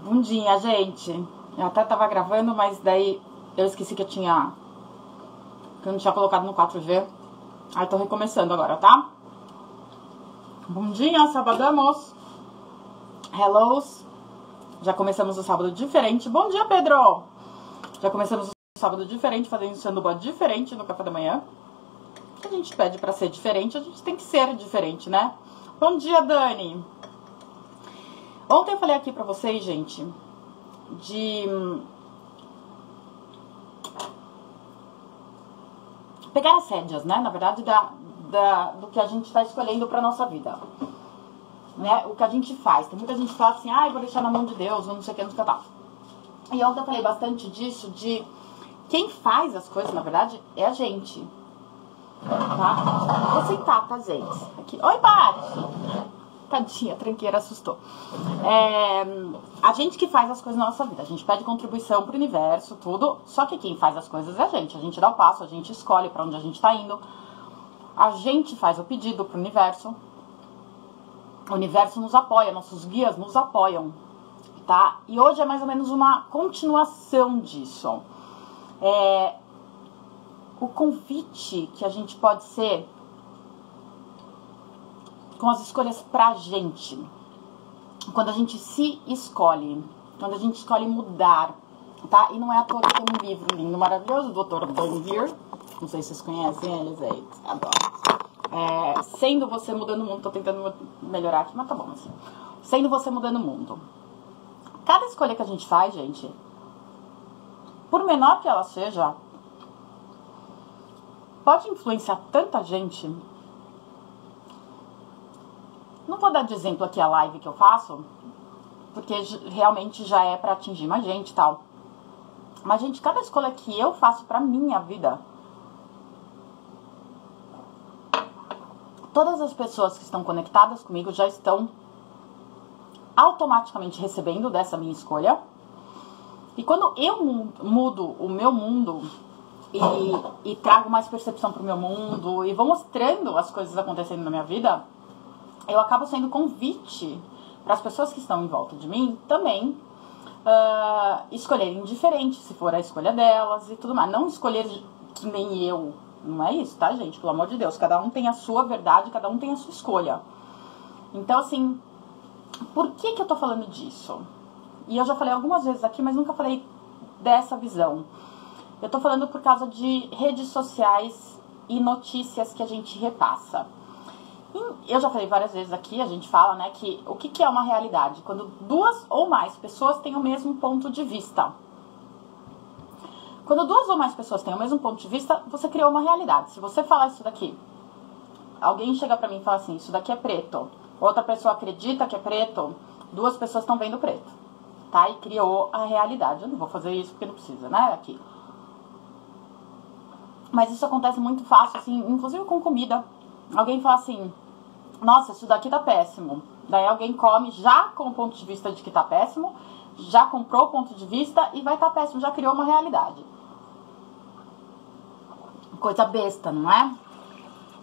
Bom dia, gente. Eu até tava gravando, mas daí eu esqueci que eu não tinha colocado no 4G. Aí tô recomeçando agora, tá? Bom dia, sabadamos. Hellos. Já começamos o sábado diferente. Bom dia, Pedro. Já começamos o sábado diferente, fazendo sanduba diferente no café da manhã. O que a gente pede pra ser diferente, a gente tem que ser diferente, né? Bom dia, Dani. Ontem eu falei aqui pra vocês, gente, de pegar as rédeas, né? Na verdade, do que a gente tá escolhendo pra nossa vida. Né? O que a gente faz. Tem muita gente que fala assim, eu vou deixar na mão de Deus, eu não sei o que, não sei o que tal. E ontem eu falei bastante disso, de quem faz as coisas, na verdade, é a gente. Tá? Vou sentar, tá, gente? Aqui. Oi, Bate! Tadinha, a tranqueira assustou. A gente que faz as coisas na nossa vida. A gente pede contribuição pro universo, tudo. Só que quem faz as coisas é a gente. A gente dá o passo, a gente escolhe pra onde a gente tá indo. A gente faz o pedido pro universo. O universo nos apoia, nossos guias nos apoiam, tá? E hoje é mais ou menos uma continuação disso. O convite que a gente pode ser com as escolhas pra gente. Quando a gente se escolhe, quando a gente escolhe mudar, tá? E não é à toa que tem um livro lindo, maravilhoso, do Dr. Banvir. Não sei se vocês conhecem eles aí, adoro. Sendo você mudando o mundo, tô tentando melhorar aqui, mas tá bom assim. Sendo você mudando o mundo. Cada escolha que a gente faz, gente, por menor que ela seja, pode influenciar tanta gente. Não vou dar de exemplo aqui a live que eu faço, porque realmente já é pra atingir mais gente e tal. Mas, gente, cada escolha que eu faço pra minha vida, todas as pessoas que estão conectadas comigo já estão automaticamente recebendo dessa minha escolha. E quando eu mudo o meu mundo e trago mais percepção pro meu mundo e vou mostrando as coisas acontecendo na minha vida, eu acabo sendo convite para as pessoas que estão em volta de mim também escolherem diferente, se for a escolha delas e tudo mais. Não escolher que nem eu. Não é isso, tá, gente? Pelo amor de Deus. Cada um tem a sua verdade, cada um tem a sua escolha. Então, assim, por que eu tô falando disso? E eu já falei algumas vezes aqui, mas nunca falei dessa visão. Eu tô falando por causa de redes sociais e notícias que a gente repassa. Eu já falei várias vezes aqui, a gente fala, né, que o que é uma realidade? Quando duas ou mais pessoas têm o mesmo ponto de vista. Quando duas ou mais pessoas têm o mesmo ponto de vista, você criou uma realidade. Se você falar isso daqui, alguém chega pra mim e fala assim, isso daqui é preto. Outra pessoa acredita que é preto, duas pessoas estão vendo preto. Tá? E criou a realidade. Eu não vou fazer isso porque não precisa, né, aqui. Mas isso acontece muito fácil, assim, inclusive com comida. Alguém fala assim, nossa, isso daqui tá péssimo. Daí alguém come já com o ponto de vista de que tá péssimo, já comprou o ponto de vista e vai tá péssimo, já criou uma realidade. Coisa besta, não é?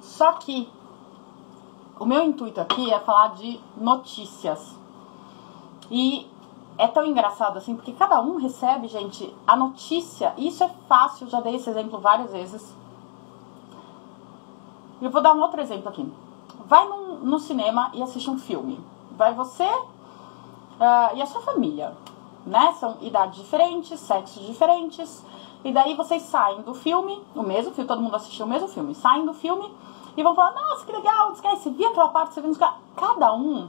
Só que o meu intuito aqui é falar de notícias. E é tão engraçado assim, porque cada um recebe, gente, a notícia. Isso é fácil, já dei esse exemplo várias vezes. Eu vou dar um outro exemplo aqui. Vai no cinema e assiste um filme. Vai você e a sua família, né? São idades diferentes, sexos diferentes. E daí vocês saem do filme, o mesmo filme, todo mundo assistiu o mesmo filme. Saem do filme e vão falar, nossa, que legal, você viu aquela parte, você viu... Cada um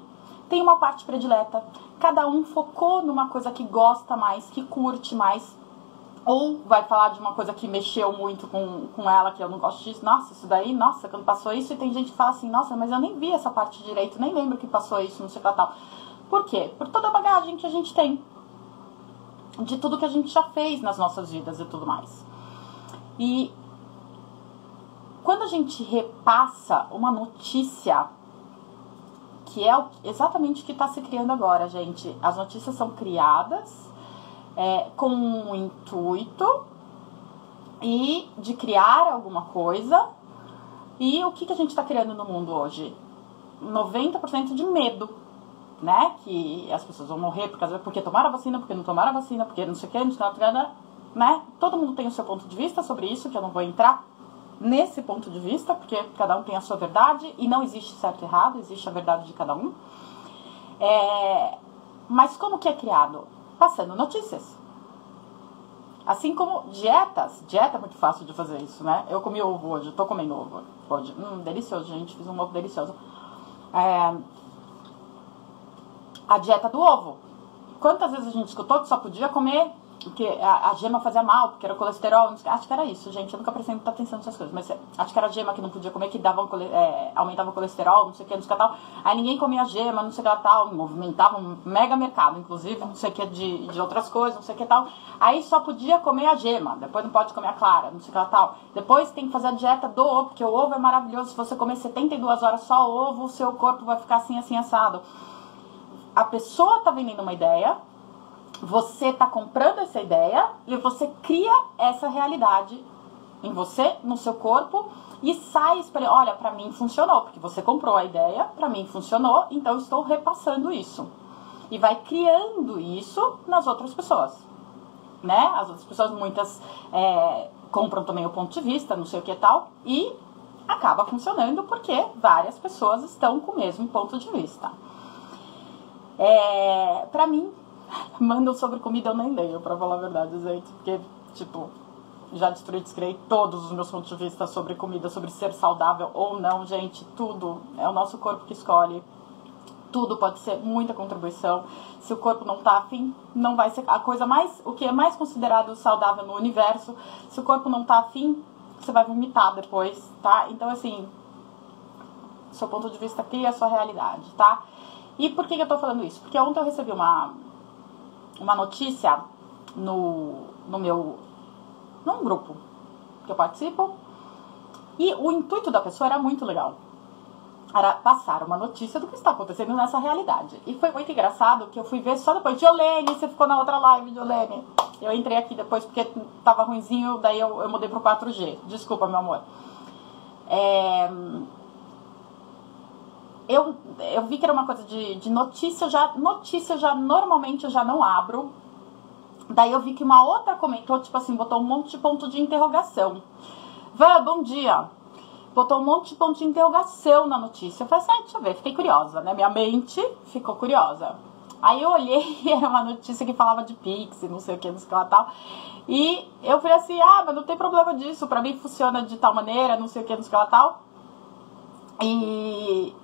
tem uma parte predileta. Cada um focou numa coisa que gosta mais, que curte mais. Ou vai falar de uma coisa que mexeu muito com ela, que eu não gosto disso. Nossa, isso daí, nossa, quando passou isso. E tem gente que fala assim, nossa, mas eu nem vi essa parte direito, nem lembro que passou isso, não sei o que tal. Por quê? Por toda a bagagem que a gente tem. De tudo que a gente já fez nas nossas vidas e tudo mais. E quando a gente repassa uma notícia, que é exatamente o que está se criando agora, gente. As notícias são criadas com um intuito e de criar alguma coisa. E o que a gente está criando no mundo hoje? 90% de medo. né? Que as pessoas vão morrer porque tomaram a vacina, porque não tomaram a vacina, porque não sei o que, não sei o que, né? Todo mundo tem o seu ponto de vista sobre isso, que eu não vou entrar nesse ponto de vista, porque cada um tem a sua verdade e não existe certo e errado, existe a verdade de cada um. Mas como que é criado? Passando notícias. Assim como dietas. Dieta é muito fácil de fazer isso, né? Eu comi ovo hoje, tô comendo ovo hoje. Delicioso, gente, fiz um ovo delicioso. A dieta do ovo. Quantas vezes a gente escutou que só podia comer, que a gema fazia mal, porque era colesterol, acho que era isso, gente, eu nunca prestei muita atenção nessas coisas, mas acho que era a gema que não podia comer, que aumentava o colesterol, não sei o que, não sei o que tal, aí ninguém comia a gema, não sei o que tal, movimentava um mega mercado, inclusive, não sei o que de outras coisas, não sei o que tal, aí só podia comer a gema, depois não pode comer a clara, não sei o que tal, depois tem que fazer a dieta do ovo, porque o ovo é maravilhoso, se você comer 72 horas só ovo, o seu corpo vai ficar assim, assim, assado. A pessoa tá vendendo uma ideia, você está comprando essa ideia e você cria essa realidade em você, no seu corpo, e sai espalhando. Olha, para mim funcionou, porque você comprou a ideia, para mim funcionou, então eu estou repassando isso. E vai criando isso nas outras pessoas, né? As outras pessoas, muitas compram também o ponto de vista, não sei o que e tal, e acaba funcionando porque várias pessoas estão com o mesmo ponto de vista. Para mim, mandam sobre comida, eu nem leio, pra falar a verdade, gente. Porque, tipo, já descrevi todos os meus pontos de vista sobre comida, sobre ser saudável ou não, gente. Tudo é o nosso corpo que escolhe. Tudo pode ser muita contribuição. Se o corpo não tá afim, não vai ser a coisa mais... O que é mais considerado saudável no universo, se o corpo não tá afim, você vai vomitar depois, tá? Então, assim, seu ponto de vista cria a sua realidade, tá? E por que eu tô falando isso? Porque ontem eu recebi uma notícia num grupo que eu participo, e o intuito da pessoa era muito legal. Era passar uma notícia do que está acontecendo nessa realidade. E foi muito engraçado que eu fui ver só depois. Jolene, você ficou na outra live, Jolene. Eu entrei aqui depois porque tava ruinzinho, daí eu mudei pro 4G. Desculpa, meu amor. Eu vi que era uma coisa de notícia, normalmente eu já não abro. Daí eu vi que uma outra comentou, tipo assim, botou um monte de ponto de interrogação. Vã, bom dia. Botou um monte de ponto de interrogação na notícia. Eu falei assim, deixa eu ver, fiquei curiosa, né? Minha mente ficou curiosa. Aí eu olhei e era uma notícia que falava de Pix, não sei o que, não sei o que lá tal. E eu falei assim, mas não tem problema disso, pra mim funciona de tal maneira, não sei o que, não sei o que lá tal. E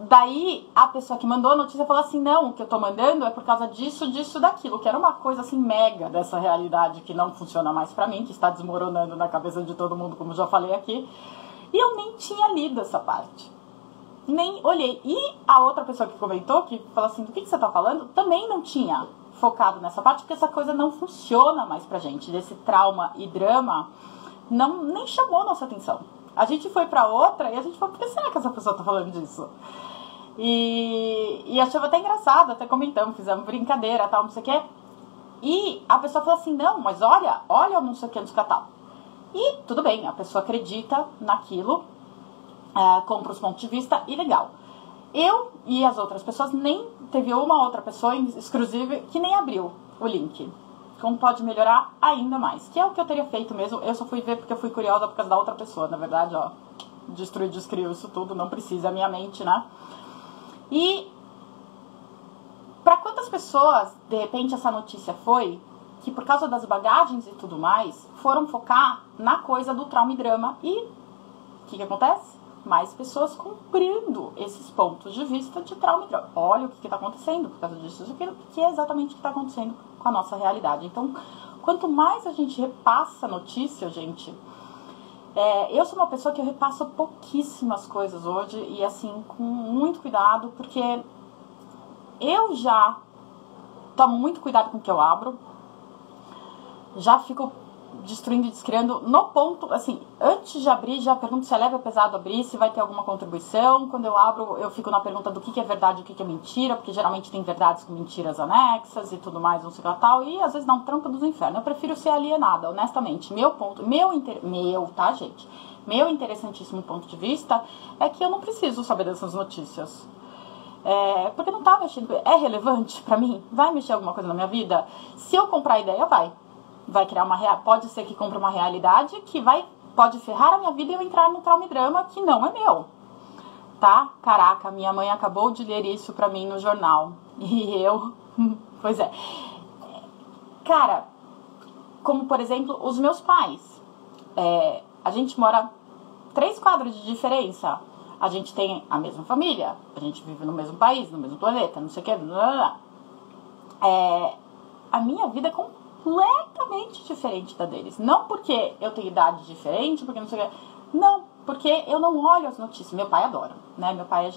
daí a pessoa que mandou a notícia falou assim, não, o que eu tô mandando é por causa disso, daquilo, que era uma coisa assim mega dessa realidade que não funciona mais pra mim, que está desmoronando na cabeça de todo mundo, como já falei aqui. E eu nem tinha lido essa parte. Nem olhei. E a outra pessoa que comentou, que falou assim, do que você tá falando, também não tinha focado nessa parte, porque essa coisa não funciona mais pra gente. Desse trauma e drama, nem chamou nossa atenção. A gente foi pra outra e a gente falou, por que será que essa pessoa tá falando disso? E achava até engraçado, até comentamos, fizemos brincadeira, tal, não sei o quê. E a pessoa falou assim, não, mas olha, não sei o que, não sei o que, tal. E tudo bem, a pessoa acredita naquilo, compra os pontos de vista e legal. Eu e as outras pessoas, nem teve uma outra pessoa exclusiva que nem abriu o link. Como pode melhorar ainda mais, que é o que eu teria feito mesmo. Eu só fui ver porque eu fui curiosa por causa da outra pessoa, na verdade, ó. Descrevo isso tudo, não precisa, é a minha mente, né? E para quantas pessoas, de repente, essa notícia foi que por causa das bagagens e tudo mais, foram focar na coisa do trauma e drama. E o que acontece? Mais pessoas comprando esses pontos de vista de trauma e drama. Olha o que está acontecendo por causa disso, que é exatamente o que está acontecendo com a nossa realidade. Então, quanto mais a gente repassa notícia, gente... eu sou uma pessoa que eu repasso pouquíssimas coisas hoje e assim, com muito cuidado, porque eu já tomo muito cuidado com o que eu abro, já fico destruindo e descriando no ponto, assim, antes de abrir, já pergunto se é leve ou pesado abrir, se vai ter alguma contribuição. Quando eu abro, eu fico na pergunta do que é verdade e o que é mentira, porque geralmente tem verdades com mentiras anexas e tudo mais, não sei o que tal, e às vezes dá um trampo dos infernos. Eu prefiro ser alienada, honestamente. Tá, gente? Meu interessantíssimo ponto de vista é que eu não preciso saber dessas notícias. Porque não tá mexendo. É relevante pra mim? Vai mexer alguma coisa na minha vida? Se eu comprar a ideia, vai criar pode ser que compre uma realidade que pode ferrar a minha vida e eu entrar num trauma e drama que não é meu, tá? Caraca, minha mãe acabou de ler isso pra mim no jornal e eu, pois é, cara, como por exemplo os meus pais, a gente mora 3 quadros de diferença, a gente tem a mesma família, a gente vive no mesmo país, no mesmo planeta, não sei o que, a minha vida é completamente diferente da deles. Não porque eu tenho idade diferente, porque não sei o que. Não, porque eu não olho as notícias. Meu pai adora, né? Meu pai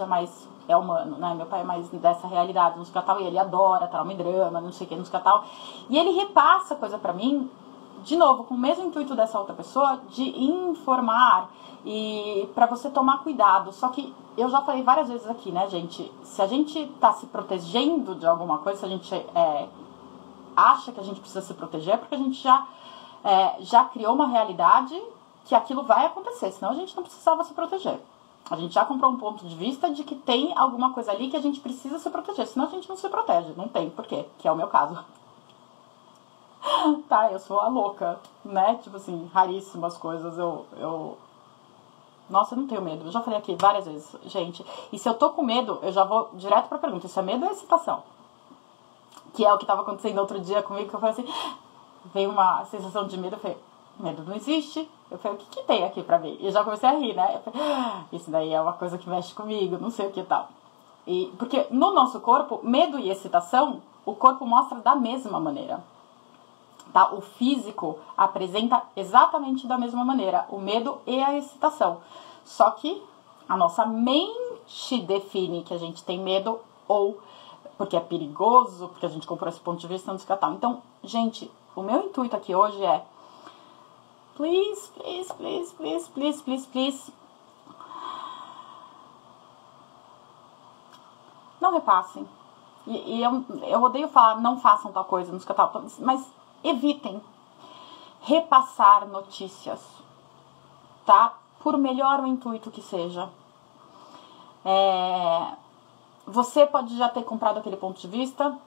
é humano, né? Meu pai é mais dessa realidade, não sei o que tal. E ele adora trauma e drama, não sei o que, não sei o que tal. E ele repassa coisa pra mim, de novo, com o mesmo intuito dessa outra pessoa, de informar e pra você tomar cuidado. Só que eu já falei várias vezes aqui, né, gente? Se a gente tá se protegendo de alguma coisa, se a gente acha que a gente precisa se proteger, é porque a gente já criou uma realidade que aquilo vai acontecer, senão a gente não precisava se proteger. A gente já comprou um ponto de vista de que tem alguma coisa ali que a gente precisa se proteger, senão a gente não se protege, não tem porquê, que é o meu caso. Tá, eu sou a louca, né? Tipo assim, raríssimas coisas, Nossa, eu não tenho medo, eu já falei aqui várias vezes, gente. E se eu tô com medo, eu já vou direto pra pergunta, isso é medo ou é excitação? Que é o que estava acontecendo outro dia comigo, que eu falei assim, veio uma sensação de medo, eu falei, medo não existe. Eu falei, o que tem aqui pra ver? E eu já comecei a rir, né? Eu falei, isso daí é uma coisa que mexe comigo, não sei o que tal. Porque no nosso corpo, medo e excitação, o corpo mostra da mesma maneira. Tá? O físico apresenta exatamente da mesma maneira, o medo e a excitação. Só que a nossa mente define que a gente tem medo ou porque é perigoso, porque a gente comprou esse ponto de vista, não sei o que tal. Então, gente, o meu intuito aqui hoje é please, please, please, please, please, please, please, não repassem. E eu odeio falar não façam tal coisa, não sei o que tal, mas evitem repassar notícias, tá? Por melhor o intuito que seja. Você pode já ter comprado aquele ponto de vista.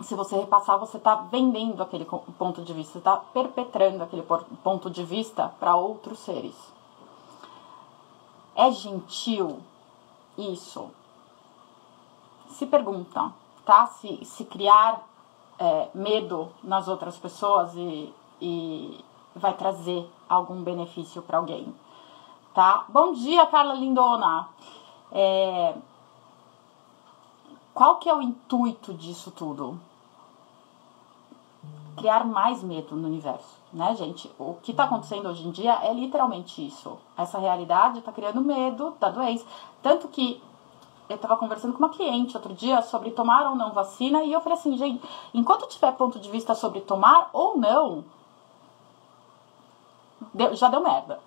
Se você repassar, você está vendendo aquele ponto de vista, está perpetrando aquele ponto de vista para outros seres. É gentil isso? Se pergunta, tá? Se criar medo nas outras pessoas e vai trazer algum benefício para alguém, tá? Bom dia, Carla Lindona. Qual que é o intuito disso tudo? Criar mais medo no universo, né, gente? O que está acontecendo hoje em dia é literalmente isso. Essa realidade está criando medo da doença. Tanto que eu estava conversando com uma cliente outro dia sobre tomar ou não vacina e eu falei assim, gente, enquanto tiver ponto de vista sobre tomar ou não, já deu merda.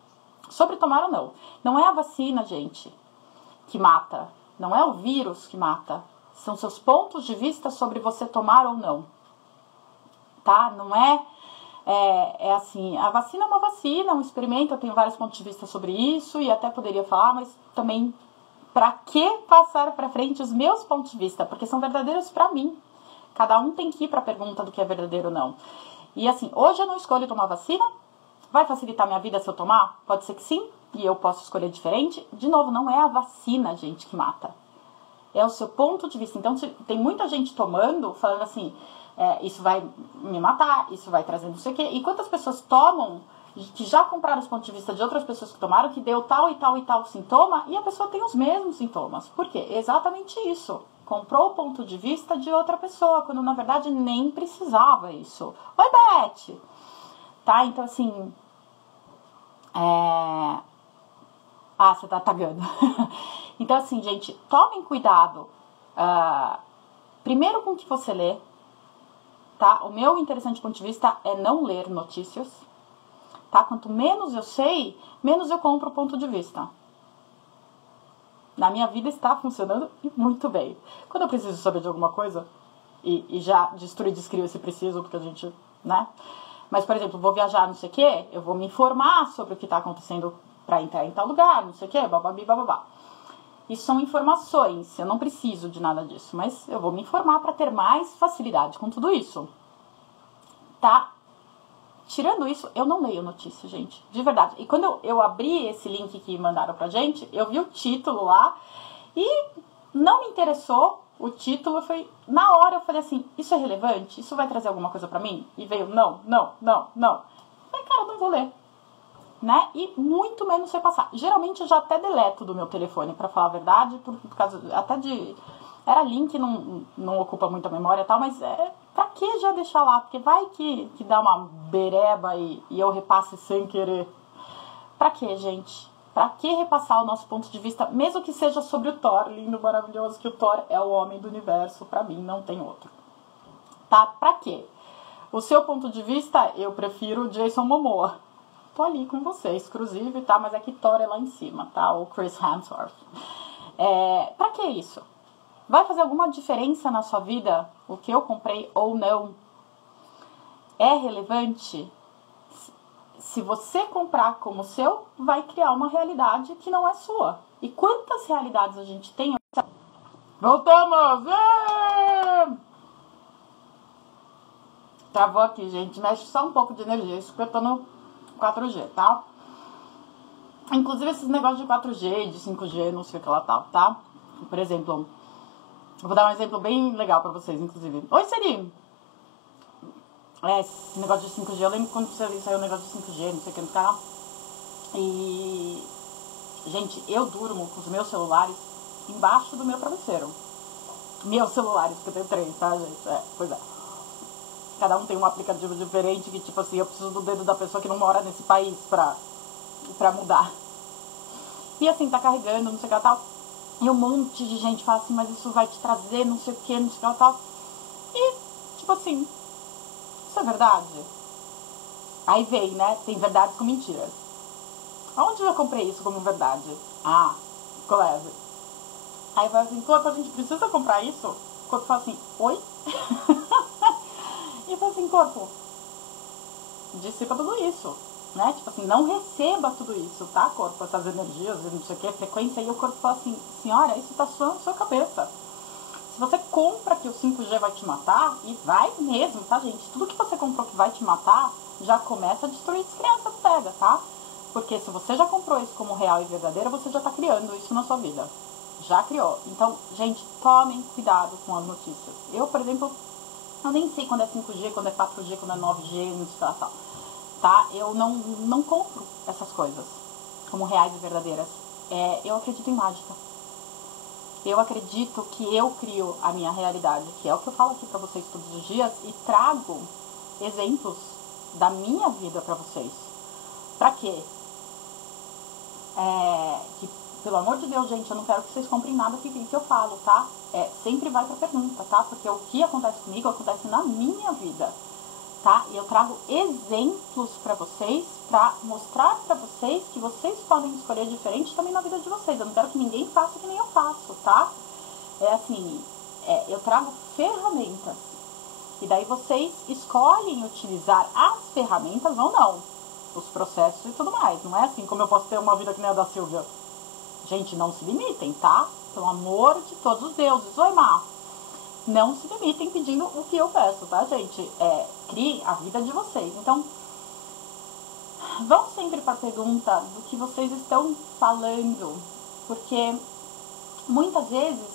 Sobre tomar ou não. Não é a vacina, gente, que mata. Não é o vírus que mata. São seus pontos de vista sobre você tomar ou não. Tá? Não é assim, a vacina é uma vacina, um experimento, eu tenho vários pontos de vista sobre isso e até poderia falar, mas também pra que passar pra frente os meus pontos de vista? Porque são verdadeiros pra mim. Cada um tem que ir pra pergunta do que é verdadeiro ou não. E assim, hoje eu não escolho tomar vacina, vai facilitar minha vida se eu tomar? Pode ser que sim, e eu posso escolher diferente. De novo, não é a vacina, gente, que mata. É o seu ponto de vista. Então, tem muita gente tomando, falando assim, isso vai me matar, isso vai trazer não sei o quê. E quantas pessoas tomam, que já compraram os pontos de vista de outras pessoas que tomaram, que deu tal e tal e tal sintoma, e a pessoa tem os mesmos sintomas. Por quê? Exatamente isso. Comprou o ponto de vista de outra pessoa, quando na verdade nem precisava isso. Oi, Beth! Tá? Então, assim... você tá tagando. Então, assim, gente, tomem cuidado. Primeiro com o que você lê. Tá? O meu interessante ponto de vista é não ler notícias. Tá? Quanto menos eu sei, menos eu compro o ponto de vista. Na minha vida está funcionando muito bem. Quando eu preciso saber de alguma coisa, e já destruo e descrio se preciso, porque a gente, né? Mas, por exemplo, vou viajar, não sei o quê, eu vou me informar sobre o que está acontecendo para entrar em tal lugar, não sei o quê, bababi, bababá. Isso são informações, eu não preciso de nada disso, mas eu vou me informar para ter mais facilidade com tudo isso, tá? Tirando isso, eu não leio notícia, gente, de verdade. E quando eu abri esse link que mandaram pra gente, eu vi o título lá e não me interessou o título. Na hora eu falei assim, isso é relevante? Isso vai trazer alguma coisa pra mim? E veio, não. Falei, cara, eu não vou ler, né? E muito menos repassar. Geralmente eu já até deleto do meu telefone, pra falar a verdade, por causa até de... Era link, não ocupa muita memória e tal, mas pra que já deixar lá? Porque vai que dá uma bereba e eu repasse sem querer. Pra que, gente? Pra que repassar o nosso ponto de vista, mesmo que seja sobre o Thor, lindo, maravilhoso, que o Thor é o homem do universo, pra mim não tem outro. Tá? Pra quê? O seu ponto de vista, eu prefiro o Jason Momoa. Tô ali com vocês, inclusive, tá? Mas é que Thor é lá em cima, tá? O Chris Hemsworth. Pra que isso? Vai fazer alguma diferença na sua vida? O que eu comprei ou não? É relevante? Se você comprar como seu, vai criar uma realidade que não é sua. E quantas realidades a gente tem? Voltamos! Travou aqui, gente. Mexe só um pouco de energia. Isso porque eu tô no 4G, tá? Inclusive esses negócios de 4G, de 5G, não sei o que lá tal, tá? Por exemplo... Eu vou dar um exemplo bem legal pra vocês, inclusive. Oi, Siri! Esse negócio de 5G, eu lembro quando saiu o negócio de 5G, não sei o que, no canal. E... Gente, eu durmo com os meus celulares embaixo do meu travesseiro. Meus celulares, porque eu tenho 3, tá, gente? Pois é. Cada um tem um aplicativo diferente que, tipo assim, eu preciso do dedo da pessoa que não mora nesse país pra mudar. E assim, tá carregando, não sei o que tal. E um monte de gente fala assim, mas isso vai te trazer não sei o que, não sei o que tal. E, tipo assim, isso é verdade? Aí vem, né? Tem verdades com mentiras. Aonde eu comprei isso como verdade? Ah, ficou leve. Aí vai assim, corpo, a gente precisa comprar isso? O corpo fala assim, oi? E fala assim, corpo, dissipa tudo isso. Né? Tipo assim, não receba tudo isso, tá, corpo? Essas energias, não sei o que, frequência. E o corpo fala assim, senhora, isso tá suando na sua cabeça. Se você compra que o 5G vai te matar, e vai mesmo, tá, gente? Tudo que você comprou que vai te matar, já começa a destruir as crianças, pega, tá? Porque se você já comprou isso como real e verdadeiro, você já tá criando isso na sua vida. Já criou. Então, gente, tomem cuidado com as notícias. Eu, por exemplo, eu nem sei quando é 5G, quando é 4G, quando é 9G, não sei lá, tal. Tá? Eu não compro essas coisas como reais e verdadeiras. Eu acredito em mágica. Eu acredito que eu crio a minha realidade, que é o que eu falo aqui pra vocês todos os dias, e trago exemplos da minha vida pra vocês. Pra quê? Que, pelo amor de Deus, gente, eu não quero que vocês comprem nada que eu falo, tá? Sempre vai pra pergunta, tá? Porque o que acontece comigo acontece na minha vida. Tá? E eu trago exemplos pra vocês, pra mostrar pra vocês que vocês podem escolher diferente também na vida de vocês. Eu não quero que ninguém faça que nem eu faço, tá? Eu trago ferramentas. E daí vocês escolhem utilizar as ferramentas ou não. Os processos e tudo mais. Não é assim como eu posso ter uma vida que nem a da Silvia. Gente, não se limitem, tá? Pelo amor de todos os deuses. Oi, Má. Não se limitem pedindo o que eu peço, tá, gente? Criem a vida de vocês. Então, vão sempre para a pergunta do que vocês estão falando, porque muitas vezes,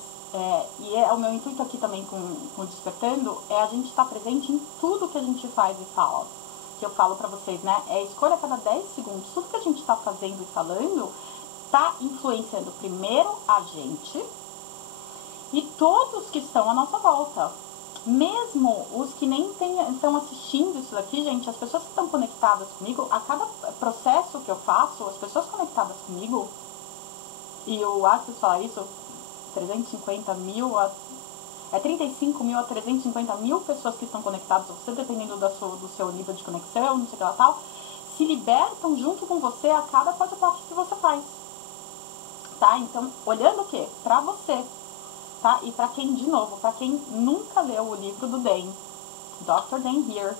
e é o meu intuito aqui também com o Despertando, a gente estar presente em tudo que a gente faz e fala. Que eu falo pra vocês, né? Escolha a cada 10 segundos. Tudo que a gente tá fazendo e falando tá influenciando primeiro a gente e todos que estão à nossa volta. Mesmo os que nem estão assistindo isso daqui, gente, as pessoas que estão conectadas comigo, a cada processo que eu faço, as pessoas conectadas comigo, e o Axis fala isso, 350 mil, 35 mil a 350 mil pessoas que estão conectadas a você, dependendo do seu nível de conexão, não sei o que lá tal, se libertam junto com você a cada podcast que você faz. Tá? Então, olhando o quê? Pra você. Tá? E pra quem, de novo, pra quem nunca leu o livro do Dan, Dr. Dan Here,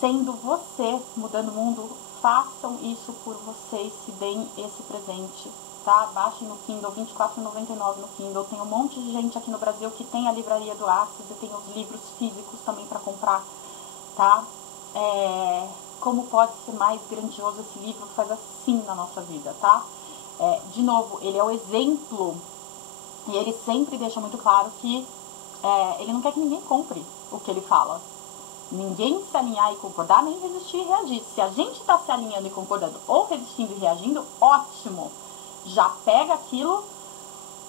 sendo você mudando o mundo, façam isso por vocês, se deem esse presente. tá? Baixem no Kindle, R$ 24,99 no Kindle. Tem um monte de gente aqui no Brasil que tem a livraria do Axis e tem os livros físicos também para comprar, tá? Como pode ser mais grandioso esse livro? Faz assim na nossa vida, tá? De novo, ele é o exemplo e ele sempre deixa muito claro que ele não quer que ninguém compre o que ele fala. Ninguém se alinhar e concordar, nem resistir e reagir. Se a gente está se alinhando e concordando ou resistindo e reagindo, ótimo. Já pega aquilo,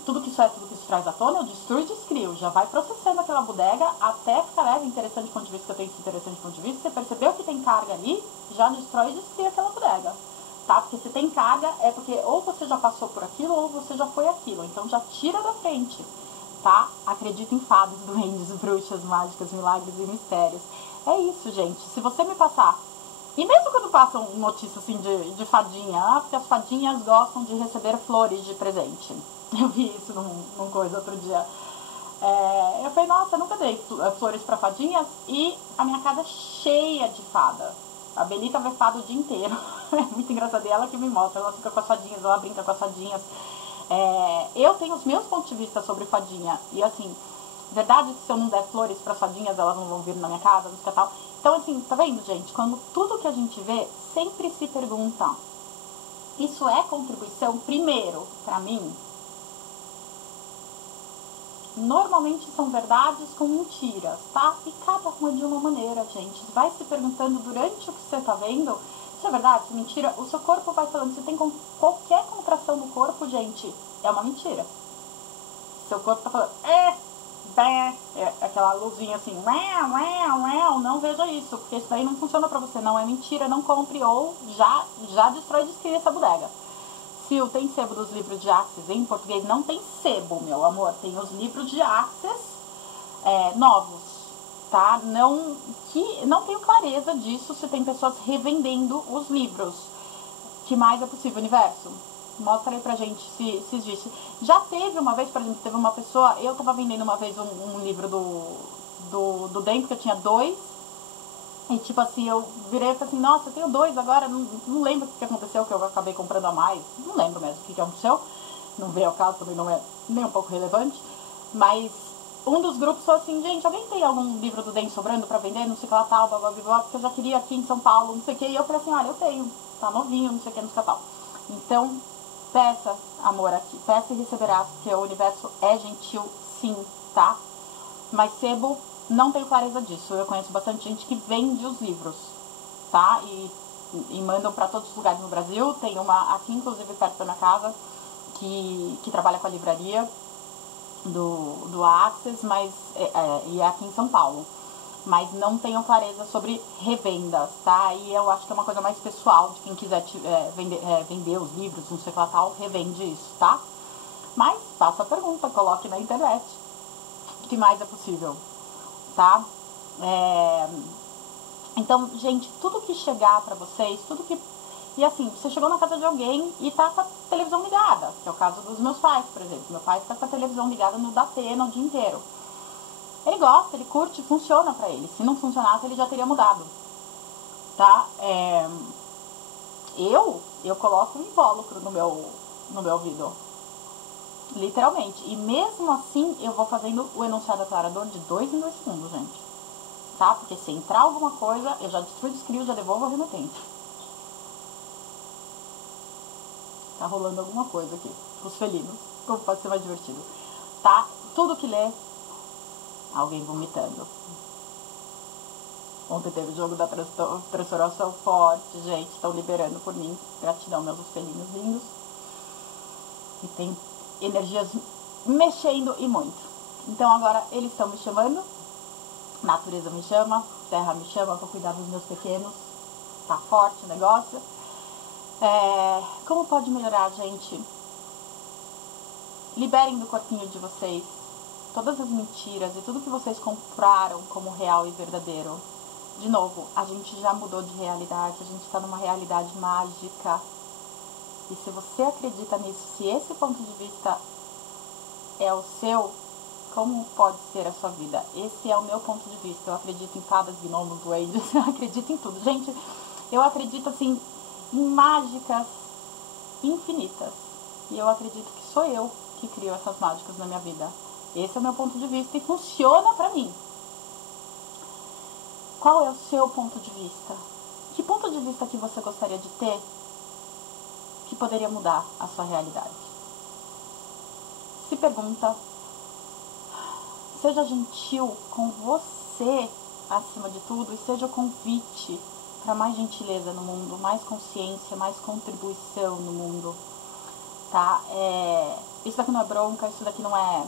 tudo que isso traz à tona, eu destruo e descrio. Já vai processando aquela bodega até ficar leve, interessante ponto de vista, que eu tenho esse interessante ponto de vista. Você percebeu que tem carga ali, já destrói e descria aquela bodega. Tá? Porque se tem carga, é porque ou você já passou por aquilo ou você já foi aquilo. Então já tira da frente. Tá? Acredito em fadas, duendes, bruxas, mágicas, milagres e mistérios. É isso, gente. Se você me passar... E mesmo quando passam notícias assim de fadinha, porque as fadinhas gostam de receber flores de presente. Eu vi isso num coisa outro dia. Eu falei, nossa, eu nunca dei flores pra fadinhas e a minha casa é cheia de fada. A Belita vê fada o dia inteiro. É muito engraçado. E ela que me mostra, ela fica com as fadinhas, ela brinca com as fadinhas. Eu tenho os meus pontos de vista sobre fadinha. E assim, verdade que se eu não der flores para fadinhas, elas não vão vir na minha casa, não sei tal. Então assim, tá vendo, gente? Quando tudo que a gente vê, sempre se pergunta: isso é contribuição? Primeiro, pra mim, normalmente são verdades com mentiras, tá? E cada uma de uma maneira, gente. Vai se perguntando durante o que você tá vendo, se é verdade, se é mentira. O seu corpo vai falando, se tem qualquer contração no corpo, gente, é uma mentira. Seu corpo tá falando, aquela luzinha assim, não veja isso, porque isso daí não funciona pra você, não é mentira, não compre, ou já destrói e descria essa bodega. Sil, tem sebo dos livros de Axis? Em português não tem sebo, meu amor, tem os livros de Axis novos, tá? Não tenho clareza disso se tem pessoas revendendo os livros. Que mais é possível, universo? Mostra aí pra gente se existe. Já teve uma vez, por exemplo, teve uma pessoa, eu tava vendendo uma vez um livro do Den, porque eu tinha 2. E tipo assim, eu virei e falei assim, nossa, eu tenho 2 agora, não lembro o que aconteceu, que eu acabei comprando a mais. Não lembro mesmo o que aconteceu. Não veio ao caso, também não é nem um pouco relevante. Mas um dos grupos falou assim, gente, alguém tem algum livro do Den sobrando pra vender? Não sei o que lá tal, blá blá blá, porque eu já queria aqui em São Paulo, não sei o que. E eu falei assim, olha, eu tenho, tá novinho, não sei o que, não sei o que tal. Então, peça, amor, aqui, peça e receberás, porque o universo é gentil, sim, tá? Mas sebo, não tenho clareza disso. Eu conheço bastante gente que vende os livros, tá? E mandam pra todos os lugares no Brasil. Tem uma aqui, inclusive, perto da minha casa, que trabalha com a livraria do Axis, mas e é aqui em São Paulo. Mas não tenho clareza sobre revendas, tá? E eu acho que é uma coisa mais pessoal, de quem quiser vender os livros, não sei o que lá tal, revende isso, tá? Mas faça a pergunta, coloque na internet. O que mais é possível, tá? Então, gente, tudo que chegar pra vocês, tudo que... E assim, você chegou na casa de alguém e tá com a televisão ligada, que é o caso dos meus pais, por exemplo. Meu pai tá com a televisão ligada no Datena o dia inteiro. Ele gosta, ele curte, funciona pra ele. Se não funcionasse, ele já teria mudado, tá? Eu coloco um invólucro no meu ouvido, literalmente. E mesmo assim, eu vou fazendo o enunciado aclarador de 2 em 2 segundos, gente. Tá? Porque se entrar alguma coisa, eu já destruo, descrio, já devolvo a remetente. Tá rolando alguma coisa aqui, os felinos, como pode ser mais divertido. Tá? Tudo que lê, alguém vomitando. Ontem teve o jogo da transformação forte, gente, estão liberando por mim. Gratidão, meus felinos lindos. E tem energias mexendo e muito. Então agora eles estão me chamando, natureza me chama, terra me chama para cuidar dos meus pequenos. Tá forte o negócio. Como pode melhorar, gente? Liberem do corpinho de vocês todas as mentiras e tudo que vocês compraram como real e verdadeiro. De novo, a gente já mudou de realidade, a gente está numa realidade mágica. E se você acredita nisso, se esse ponto de vista é o seu, como pode ser a sua vida? Esse é o meu ponto de vista. Eu acredito em fadas, gnomos, duendes, eu acredito em tudo. Gente, eu acredito assim em mágicas infinitas. E eu acredito que sou eu que crio essas mágicas na minha vida. Esse é o meu ponto de vista e funciona pra mim. Qual é o seu ponto de vista? Que ponto de vista que você gostaria de ter que poderia mudar a sua realidade? Se pergunta, seja gentil com você acima de tudo e seja o convite para mais gentileza no mundo, mais consciência, mais contribuição no mundo, tá? Isso daqui não é bronca, isso daqui não é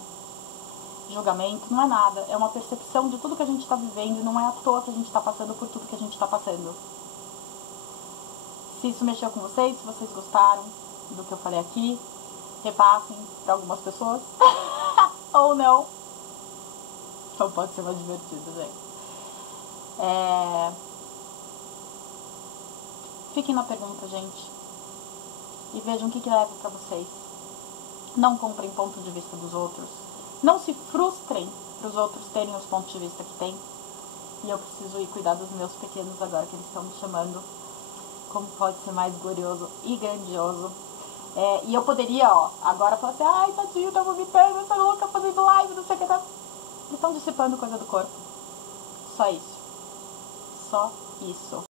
julgamento, não é nada, é uma percepção de tudo que a gente está vivendo e não é à toa que a gente está passando por tudo que a gente está passando. Se isso mexeu com vocês, se vocês gostaram do que eu falei aqui, repassem para algumas pessoas ou não. Então pode ser mais divertido, gente. Fiquem na pergunta, gente, e vejam o que leva para vocês. Não comprem ponto de vista dos outros. Não se frustrem para os outros terem os pontos de vista que têm. E eu preciso ir cuidar dos meus pequenos agora que eles estão me chamando. Como pode ser mais glorioso e grandioso. E eu poderia, agora falar assim, ai, tadinho, tá vomitando, essa louca fazendo live, não sei o que. Tá. Eles estão dissipando coisa do corpo. Só isso. Só isso.